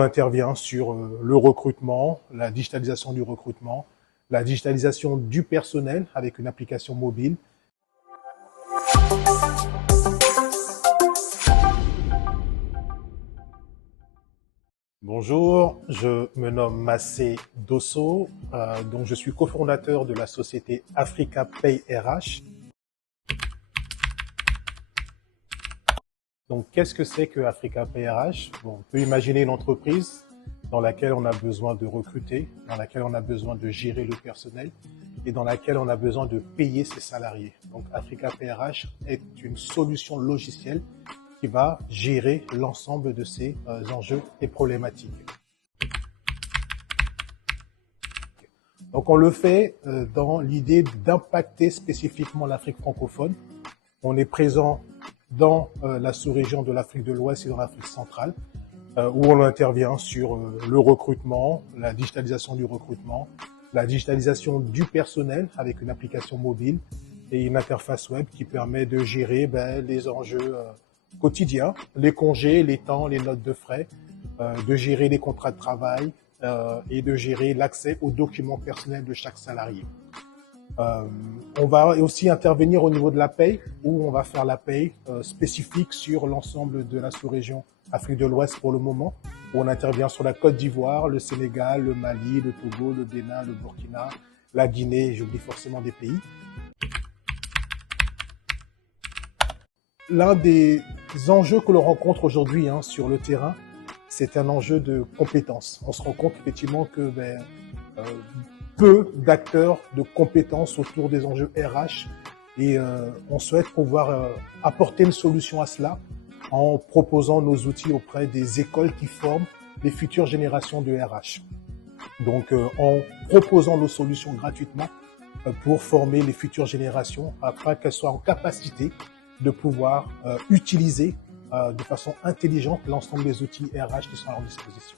on intervient sur le recrutement, la digitalisation du recrutement, la digitalisation du personnel avec une application mobile. Bonjour, je me nomme Massé Dosso, donc je suis cofondateur de la société Africa Pay RH. Donc, qu'est-ce que c'est que Africa Pay RH? Bon, on peut imaginer une entreprise dans laquelle on a besoin de recruter, dans laquelle on a besoin de gérer le personnel et dans laquelle on a besoin de payer ses salariés. Donc, Africa Pay RH est une solution logicielle qui va gérer l'ensemble de ces enjeux et problématiques. Donc, on le fait dans l'idée d'impacter spécifiquement l'Afrique francophone. On est présent dans la sous-région de l'Afrique de l'Ouest et dans l'Afrique centrale, où on intervient sur le recrutement, la digitalisation du recrutement, la digitalisation du personnel avec une application mobile et une interface web qui permet de gérer les enjeux quotidiens, les congés, les temps, les notes de frais, de gérer les contrats de travail et de gérer l'accès aux documents personnels de chaque salarié. On va aussi intervenir au niveau de la paye, où on va faire la paye spécifique sur l'ensemble de la sous-région Afrique de l'Ouest pour le moment, où on intervient sur la Côte d'Ivoire, le Sénégal, le Mali, le Togo, le Bénin, le Burkina, la Guinée, j'oublie forcément des pays. L'un des enjeux que l'on rencontre aujourd'hui sur le terrain, c'est un enjeu de compétences. On se rend compte effectivement que peu d'acteurs de compétences autour des enjeux RH et on souhaite pouvoir apporter une solution à cela en proposant nos outils auprès des écoles qui forment les futures générations de RH. Donc en proposant nos solutions gratuitement pour former les futures générations afin qu'elles soient en capacité de pouvoir utiliser de façon intelligente l'ensemble des outils RH qui sont à leur disposition.